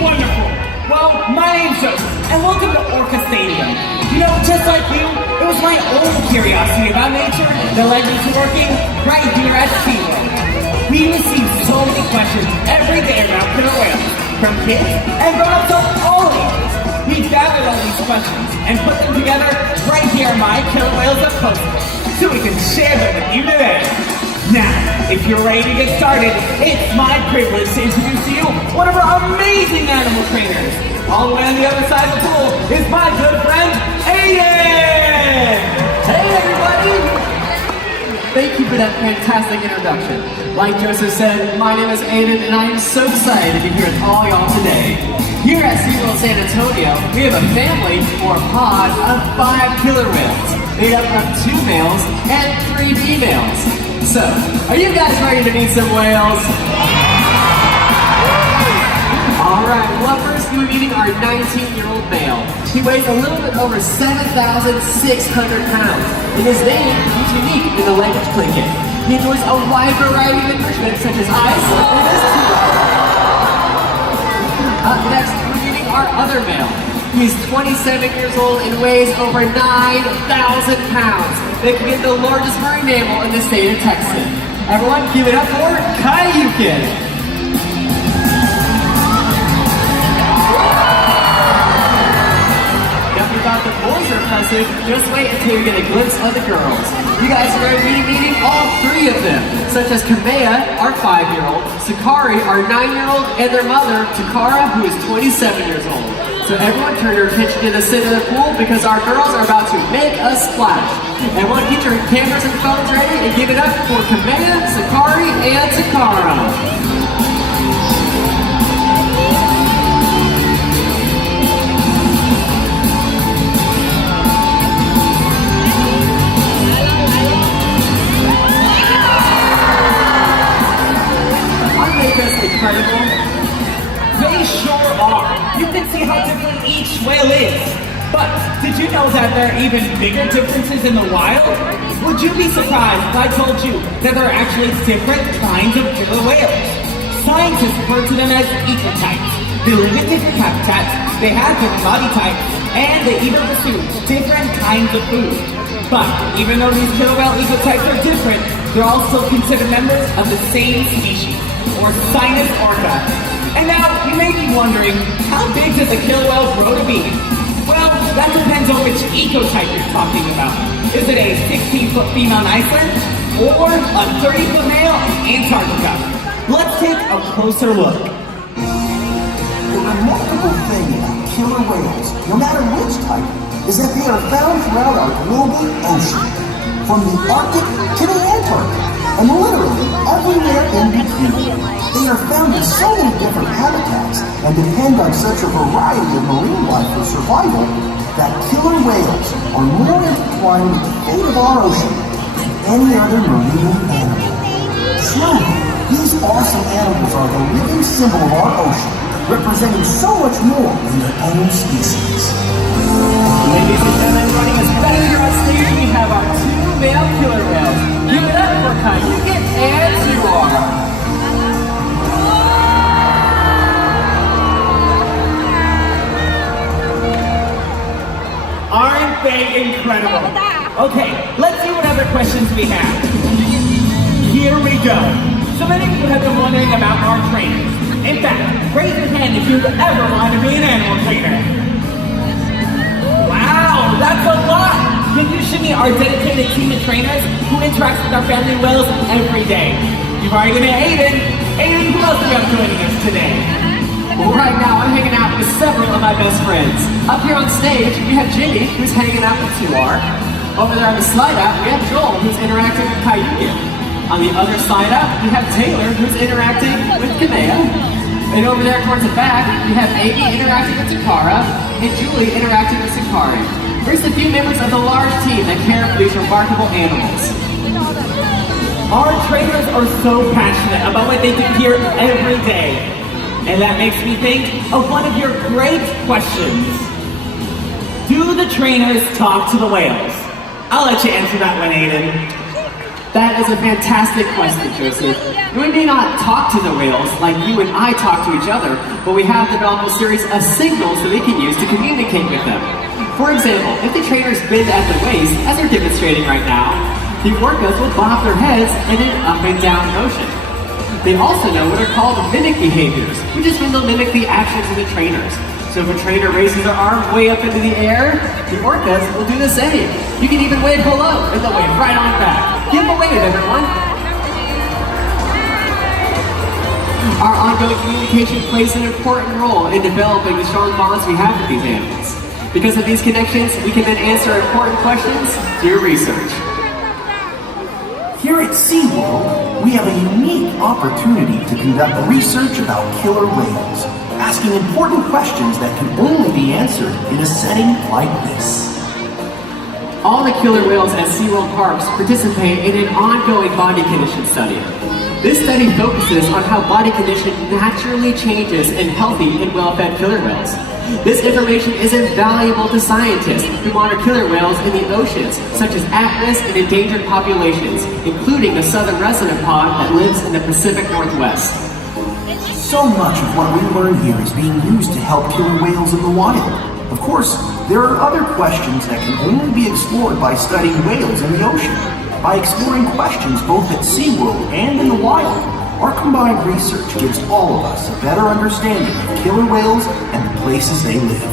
Wonderful. Well, my name's Joseph, and welcome to Orca Stadium. You know, just like you, it was my own curiosity about nature that led me to working right here at SeaWorld. We receive so many questions every day about killer whales, from kids and grown-ups of all ages. We gathered all these questions and put them together right here in my Killer Whales Up poster, so we can share them with you today. Now, if you're ready to get started, it's my privilege to introduce to you one of our amazing animal trainers. All the way on the other side of the pool is my good friend, Aiden! Hey everybody! Thank you for that fantastic introduction. Like Joseph said, my name is Aiden and I am so excited to be here with all y'all today. Here at SeaWorld San Antonio, we have a family, or pod, of 5 killer whales, made up of 2 males and 3 females. So, are you guys ready to meet some whales? Alright, well first we're meeting our 19-year-old male. He weighs a little bit over 7,600 pounds, and his name is unique in the language cricket. He enjoys a wide variety of enrichment such as ice and this Up next, we're meeting our other male. He's 27 years old and weighs over 9,000 pounds, making him the largest marine mammal in the state of Texas. Everyone, give it up for KWUC. Now, if you thought the boys are impressive, just wait until you get a glimpse of the girls. You guys are going to be meeting all 3 of them, such as Kamea, our 5-year-old, Sakari, our 9-year-old, and their mother, Takara, who is 27 years old. So everyone turn your attention to the center of the pool because our girls are about to make a splash. Everyone get your cameras and phones ready and give it up for Kamea, Sakari, and Takara. Incredible? They sure are. You can see how different each whale is. But did you know that there are even bigger differences in the wild? Would you be surprised if I told you that there are actually different kinds of killer whales? Scientists refer to them as ecotypes. They live in different habitats, they have different body types, and they even pursue different kinds of food. But even though these killer whale ecotypes are different, they're all still considered members of the same species, or Sinus orca. And now, you may be wondering, how big does a killer whale grow to be? Well, that depends on which ecotype you're talking about. Is it a 16-foot female in Iceland, or a 30-foot male in Antarctica? Let's take a closer look. The remarkable thing about killer whales, no matter which type, is that they are found throughout our global ocean, from the Arctic to the Antarctic, and literally everywhere in between. They are found in so many different habitats and depend on such a variety of marine life for survival that killer whales are more intertwined with the fate of our ocean than any other marine animal. Truly, these awesome animals are the living symbol of our ocean, representing so much more than their own species. Ladies and gentlemen, running us back here on stage, we have our 2 male killer whales. Give it up for KWUC and Takara. Aren't they incredible? Okay, let's see what other questions we have. Here we go. So many of you have been wondering about our trainers. In fact, raise your hand if you've ever wanted to be an animal trainer. Wow, that's a lot! Can you show me our dedicated team of trainers who interacts with our family whales every day? You've already met Aiden. Aiden, who else do we have joining us today? Well, right now I'm hanging out with several of my best friends. Up here on stage, we have Jimmy, who's hanging out with 2R. Over there on the slide out, we have Joel, who's interacting with KWUC. On the other side out, we have Taylor, who's interacting with Kamea. And over there towards the back, we have Amy interacting with Takara, and Julie interacting with Sakari. We're just a few members of the large team that care for these remarkable animals. Our trainers are so passionate about what they do here every day. And that makes me think of one of your great questions. Do the trainers talk to the whales? I'll let you answer that one, Aiden. That is a fantastic question, Joseph. And we may not talk to the whales like you and I talk to each other, but we have developed a series of signals that we can use to communicate with them. For example, if the trainers bend at the waist, as they're demonstrating right now, the orcas will bob their heads in an up and down motion. They also know what are called mimic behaviors, which is when they'll mimic the actions of the trainers. So if a trainer raises their arm way up into the air, the orcas will do the same. You can even wave hello, and they'll wave right on back. Give them a wave, everyone. Our ongoing communication plays an important role in developing the strong bonds we have with these animals. Because of these connections, we can then answer important questions through research. Here at SeaWorld, we have a unique opportunity to conduct research about killer whales, asking important questions that can only be answered in a setting like this. All the killer whales at SeaWorld parks participate in an ongoing body condition study. This study focuses on how body condition naturally changes in healthy and well-fed killer whales. This information is invaluable to scientists who monitor killer whales in the oceans, such as at-risk and endangered populations, including the southern resident pod that lives in the Pacific Northwest. So much of what we learn here is being used to help killer whales in the wild. Of course, there are other questions that can only be explored by studying whales in the ocean. By exploring questions both at SeaWorld and in the wild, our combined research gives all of us a better understanding of killer whales and the places they live.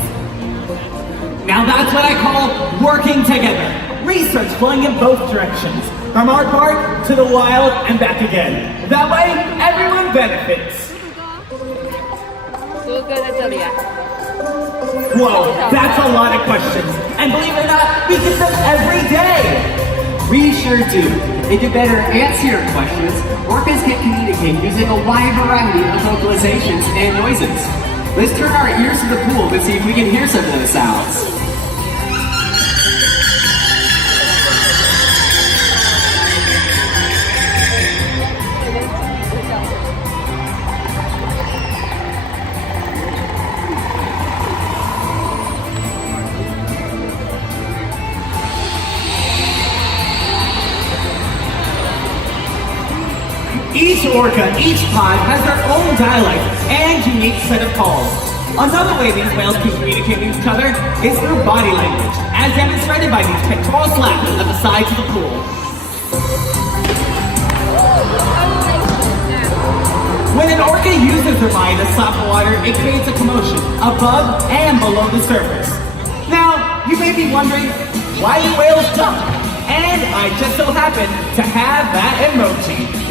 Now that's what I call working together. Research flowing in both directions. From our park to the wild and back again. That way, everyone benefits. Whoa, that's a lot of questions. And believe it or not, we get them every day. We sure do. And to better answer your questions, orcas can communicate using a wide variety of vocalizations and noises. Let's turn our ears to the pool to see if we can hear some of those sounds. Each orca, each pod has their own dialect and unique set of calls. Another way these whales can communicate with each other is through body language, as demonstrated by these pectoral slaps at the sides of the pool. When an orca uses their body to slap the water, it creates a commotion above and below the surface. Now, you may be wondering, why do whales jump? And I just so happen to have that emoji.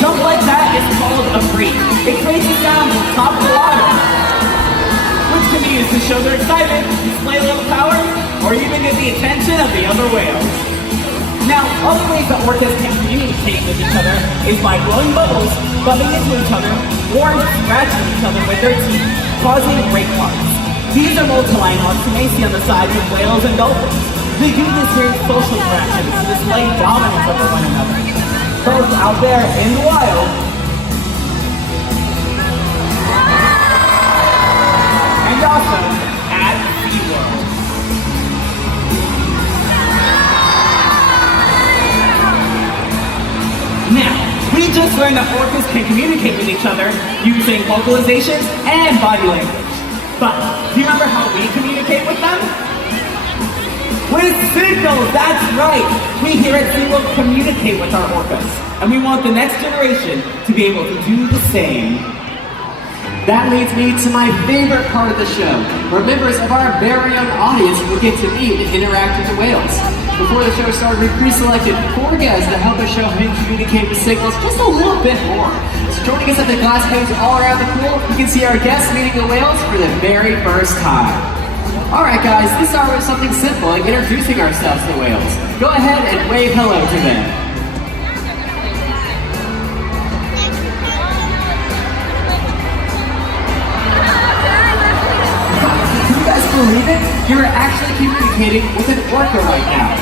Jump like that is called a freak. It creates a sound from top of the water, which can be used to show their excitement, display a little power, or even get the attention of the other whales. Now, other ways that orcas can communicate with each other is by blowing bubbles, bumping into each other, or scratching each other with their teeth, causing great marks. These are multi-line marks you may see on the sides of whales and dolphins. They do this during social interactions to display dominance over one another, both out there in the wild and also at SeaWorld. Now, we just learned that orcas can communicate with each other using vocalizations and body language. But do you remember how we communicate with them? With signals, that's right! We here at SeaWorld communicate with our orcas, and we want the next generation to be able to do the same. That leads me to my favorite part of the show, where members of our very own audience will get to meet and interact with the whales. Before the show started, we pre-selected 4 guests to help the show communicate with signals just a little bit more. So joining us at the glass caves all around the pool, you can see our guests meeting the whales for the very first time. Alright guys, let's start with something simple, like introducing ourselves to whales. Go ahead and wave hello to them. Can you guys believe it? You're actually communicating with an orca right now.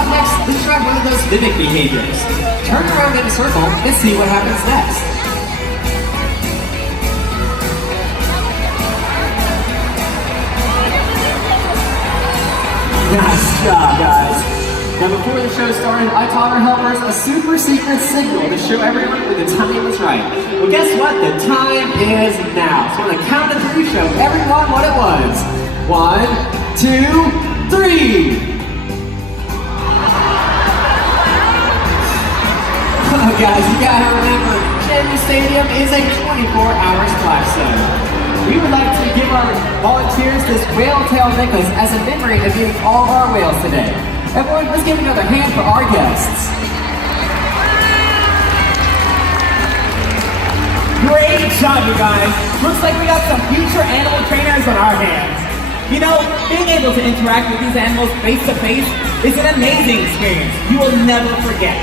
up next, let's try one of those mimic behaviors. Turn around in a circle and see what happens next. Nice job, guys. Now before the show started, I taught our helpers a super secret signal to show everyone when the time was right. Well, guess what? The time is now. So on the count of three, show everyone what it was. 1, 2, 3. Oh, guys, you gotta remember, J.W. Stadium is a 24-hour splash zone. We would like to give our volunteers this whale tail necklace as a memory of meeting all of our whales today. Everyone, let's give another hand for our guests. Great job, you guys. Looks like we got some future animal trainers on our hands. You know, being able to interact with these animals face to face is an amazing experience you will never forget.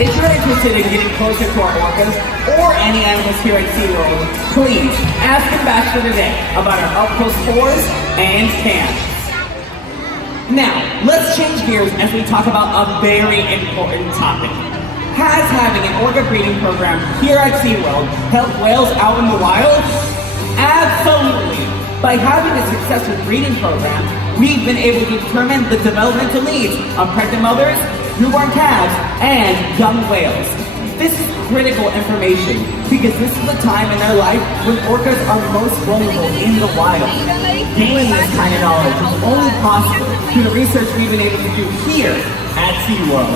If you're interested in getting closer to our orcas or any animals here at SeaWorld, please ask Ambassador today about our up-close tours and camps. Now, let's change gears as we talk about a very important topic. Has having an orca breeding program here at SeaWorld helped whales out in the wild? Absolutely! By having a successful breeding program, we've been able to determine the developmental needs of pregnant mothers, newborn calves, and young whales. This is critical information because this is the time in their life when orcas are most vulnerable in the wild. Gaining this kind of knowledge is only possible through the research we've been able to do here at SeaWorld.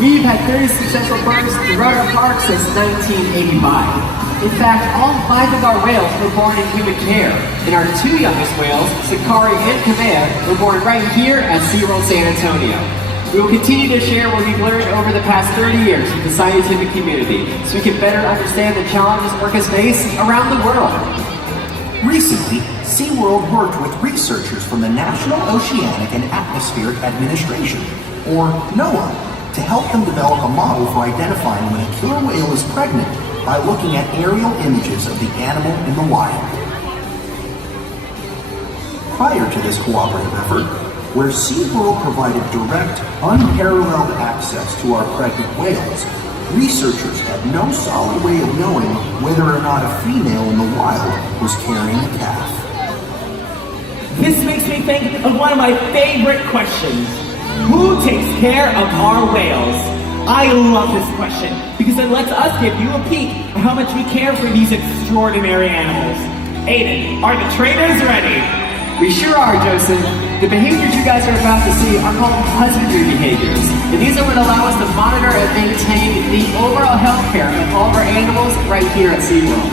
We've had 30 successful births throughout our park since 1985. In fact, all 5 of our whales were born in human care, and our 2 youngest whales, Sakari and Kamea, were born right here at SeaWorld San Antonio. We will continue to share what we've learned over the past 30 years with the scientific community, so we can better understand the challenges orcas face around the world. Recently, SeaWorld worked with researchers from the National Oceanic and Atmospheric Administration, or NOAA, to help them develop a model for identifying when a killer whale is pregnant by looking at aerial images of the animal in the wild. Prior to this cooperative effort, where SeaWorld provided direct, unparalleled access to our pregnant whales, researchers had no solid way of knowing whether or not a female in the wild was carrying a calf. This makes me think of one of my favorite questions. Who takes care of our whales? I love this question because it lets us give you a peek at how much we care for these extraordinary animals. Aiden, are the trainers ready? We sure are, Joseph. The behaviors you guys are about to see are called husbandry behaviors, and these are what allow us to monitor and maintain the overall health care of all of our animals right here at SeaWorld.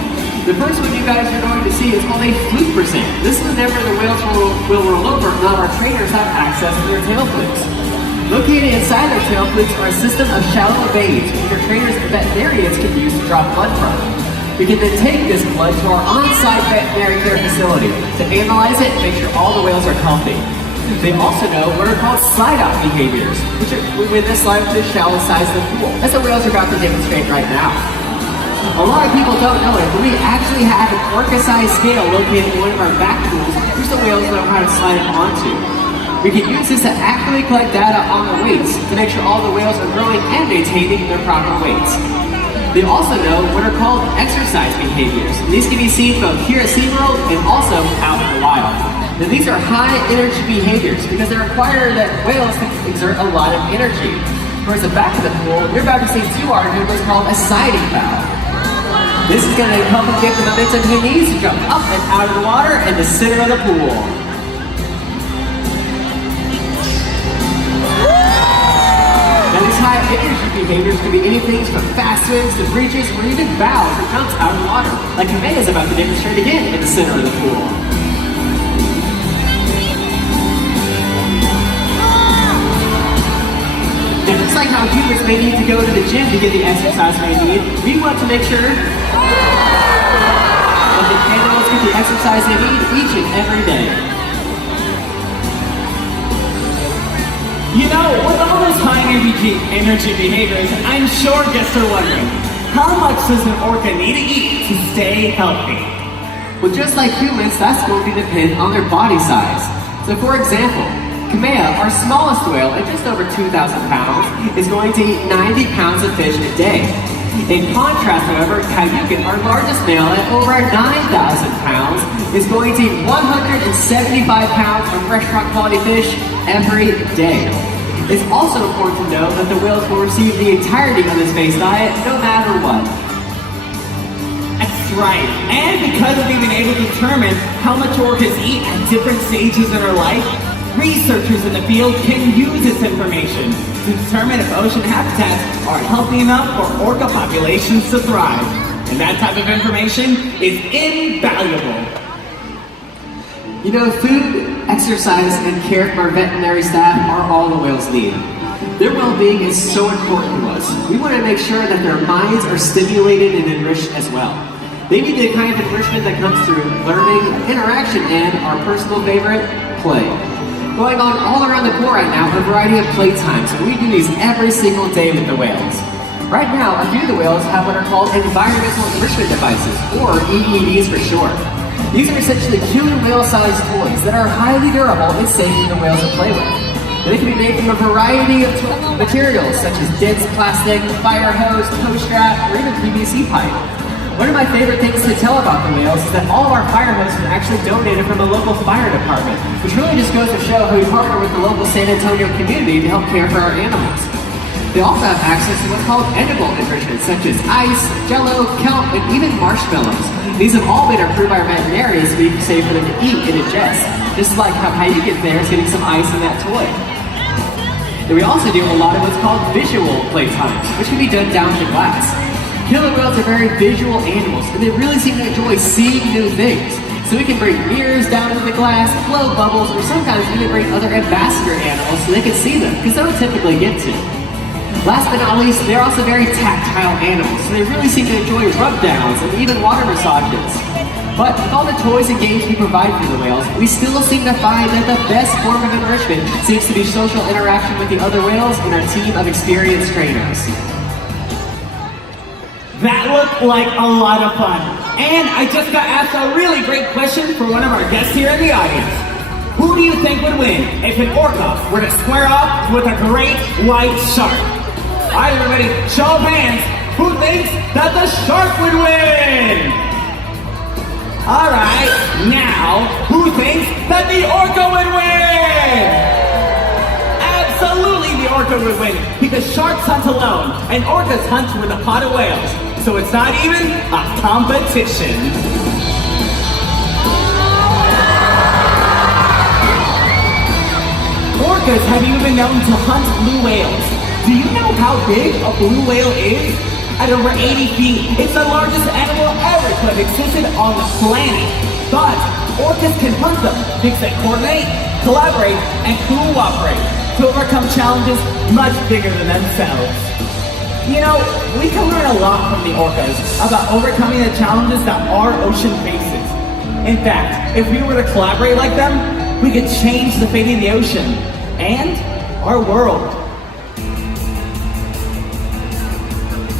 The first one you guys are going to see is called a fluke percent. This is whenever the whales will roll over, and all our trainers have access to their tail flukes. Located inside their tail flukes are a system of shallow veins which your trainers and veterinarians can use to draw blood from. We can then take this blood to our on-site veterinary care facility to analyze it and make sure all the whales are healthy. They also know what are called slide-out behaviors, which are when they slide to the shallow size of the pool. That's what whales are about to demonstrate right now. A lot of people don't know it, but we actually have an orca-sized scale located in one of our back pools, which the whales know how to slide it onto. We can use this to accurately collect data on the weights to make sure all the whales are growing and maintaining their proper weights. They also know what are called exercise behaviors. These can be seen both here at SeaWorld and also out in the wild. Now these are high energy behaviors because they require that whales can exert a lot of energy. Towards the back of the pool, you're about to see 2 are doing what's called a siding bow. This is going to help them get the momentum he needs to jump up and out of the water in the center of the pool. Now these high energy behaviors can be anything from fast swims to breaches or even bows or jumps out of the water, like Kamea is about to demonstrate again in the center of the pool. And just like how humans may need to go to the gym to get the exercise they need, we want to make sure that the animals get the exercise they need each and every day. You know, with all those high energy behaviors, I'm sure guests are wondering, how much does an orca need to eat to stay healthy? Well, just like humans, that's going to depend on their body size. So for example, Kamea, our smallest whale at just over 2,000 pounds, is going to eat 90 pounds of fish a day. In contrast, however, KWUC, our largest male at over 9,000 pounds, is going to eat 175 pounds of restaurant quality fish every day. It's also important to note that the whales will receive the entirety of this base diet no matter what. That's right. And because of being able to determine how much orcas eat at different stages in their life, researchers in the field can use this information to determine if ocean habitats are healthy enough for orca populations to thrive. And that type of information is invaluable. You know, food, exercise, and care from our veterinary staff are all the whales need. Their well-being is so important to us. We want to make sure that their minds are stimulated and enriched as well. They need the kind of enrichment that comes through learning, interaction, and our personal favorite, play. Going on all around the pool right now are a variety of playtimes, and we do these every single day with the whales. Right now, a few of the whales have what are called environmental enrichment devices, or EEDs for short. These are essentially killer whale-sized toys that are highly durable and safe for the whales to play with. They can be made from a variety of materials, such as dense plastic, fire hose, tow strap, or even PVC pipe. One of my favorite things to tell about the whales is that all of our fire hoses are actually donated from a local fire department, which really just goes to show how we partner with the local San Antonio community to help care for our animals. They also have access to what's called edible enrichment, such as ice, jello, kelp, and even marshmallows. These have all been approved by our veterinarians to be safe for them to eat and ingest, just like how KWUC there is getting some ice in that toy. And we also do a lot of what's called visual playtimes, which can be done down to glass. Killer whales are very visual animals, and they really seem to enjoy seeing new things. So we can bring mirrors down to the glass, blow bubbles, or sometimes even bring other ambassador animals so they can see them, because they don't typically get to. Last but not least, they're also very tactile animals, so they really seem to enjoy rub downs and even water massages. But with all the toys and games we provide for the whales, we still seem to find that the best form of enrichment seems to be social interaction with the other whales and our team of experienced trainers. That looked like a lot of fun. And I just got asked a really great question for one of our guests here in the audience. Who do you think would win if an orca were to square off with a great white shark? All right, everybody, show of hands. Who thinks that the shark would win? All right, now, who thinks that the orca would win? Absolutely the orca would win, because sharks hunt alone, and orcas hunt with a pod of whales. So it's not even a competition. Orcas have even been known to hunt blue whales. Do you know how big a blue whale is? At over 80 feet, it's the largest animal ever to have existed on the planet. But orcas can hunt them because they coordinate, collaborate, and cooperate to overcome challenges much bigger than themselves. You know, we can learn a lot from the orcas about overcoming the challenges that our ocean faces. In fact, if we were to collaborate like them, we could change the fate of the ocean and our world.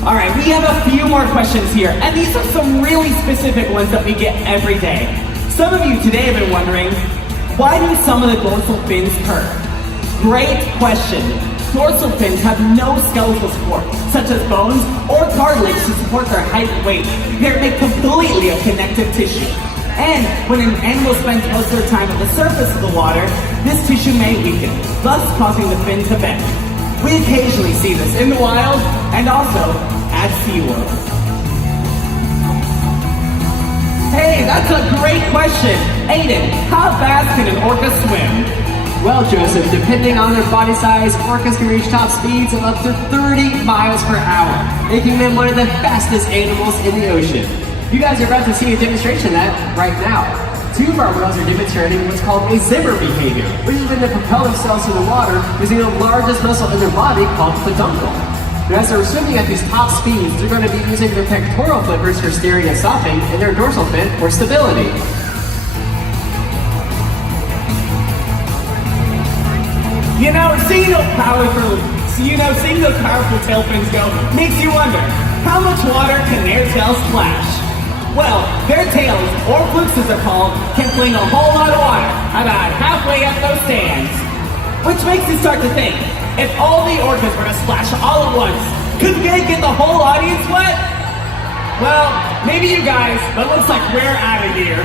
All right, we have a few more questions here, and these are some really specific ones that we get every day. Some of you today have been wondering, why do some of the dorsal fins curve? Great question. Dorsal fins have no skeletal support, such as bones or cartilage to support their height and weight. They're made completely of connective tissue. And when an animal spends most of their time at the surface of the water, this tissue may weaken, thus causing the fin to bend. We occasionally see this in the wild and also at SeaWorld. Hey, that's a great question. Aiden, how fast can an orca swim? Well, Joseph, depending on their body size, orcas can reach top speeds of up to 30 miles per hour, making them one of the fastest animals in the ocean. You guys are about to see a demonstration of that right now. Two of our whales are demonstrating what's called a zimmer behavior, which is when they propel themselves through the water using the largest muscle in their body called the peduncle. And as they're swimming at these top speeds, they're going to be using their pectoral flippers for steering and stopping, and their dorsal fin for stability. You know, seeing those powerful tail fins go makes you wonder, how much water can their tails splash? Well, their tails, or flukes as they're called, can fling a whole lot of water about halfway up those stands. Which makes me start to think, if all the orcas were to splash all at once, could they get the whole audience wet? Well, maybe you guys, but looks like we're out of here.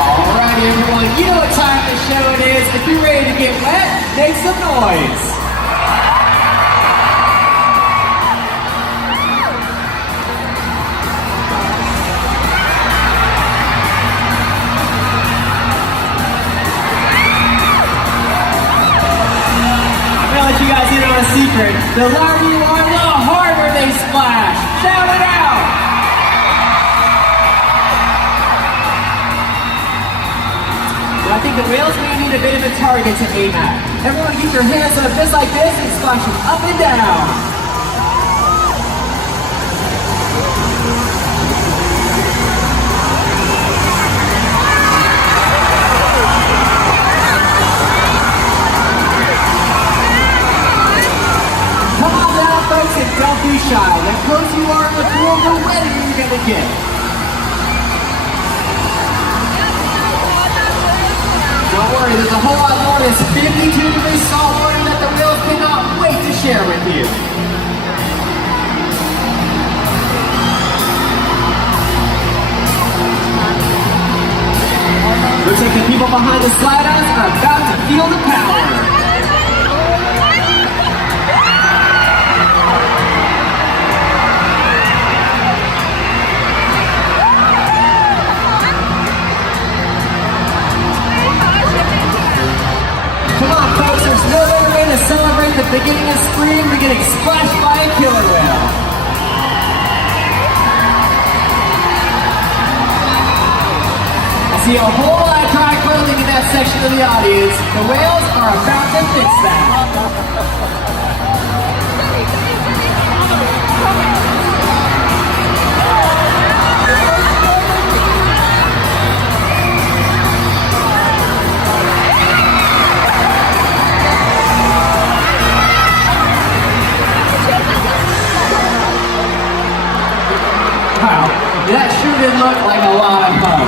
Alrighty everyone, you know what time the show it is. If you're ready to get wet, make some noise. I'm gonna let you guys in on a secret. The louder you are, the harder they splash. Shout it out! I think the whales may need a bit of a target to aim at. Everyone keep your hands up just like this and splash them up and down. Come on down folks and don't be shy. The closer you are in the pool, the wetter you're gonna get. Don't worry, there's a whole lot more than 52-degree salt water that the whales cannot wait to share with you. Looks like the people behind the slide outs are about to feel the power. Come on, folks, there's no better way to celebrate the beginning of spring than getting splashed by a killer whale. I see a whole lot of dry clothing in that section of the audience. The whales are about to fix that. Wow, that sure did look like a lot of fun.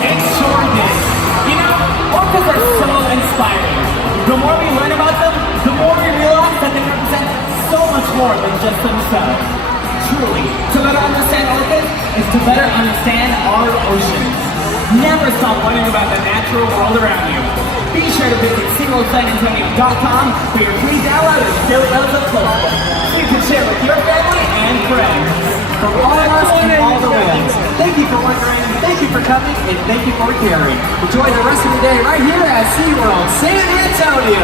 It sure did. You know, orcas are so inspiring. The more we learn about them, the more we realize that they represent so much more than just themselves. Truly, to better understand orcas is to better understand our oceans. Never stop wondering about the natural world around you. Be sure to visit SeaWorldSanAntonio.com for your free download of Silly Relatives Cookbook. You can share with your family and friends. From all of us and all the whales, thank you for wondering, thank you for coming, and thank you for caring. Enjoy the rest of the day right here at SeaWorld San Antonio.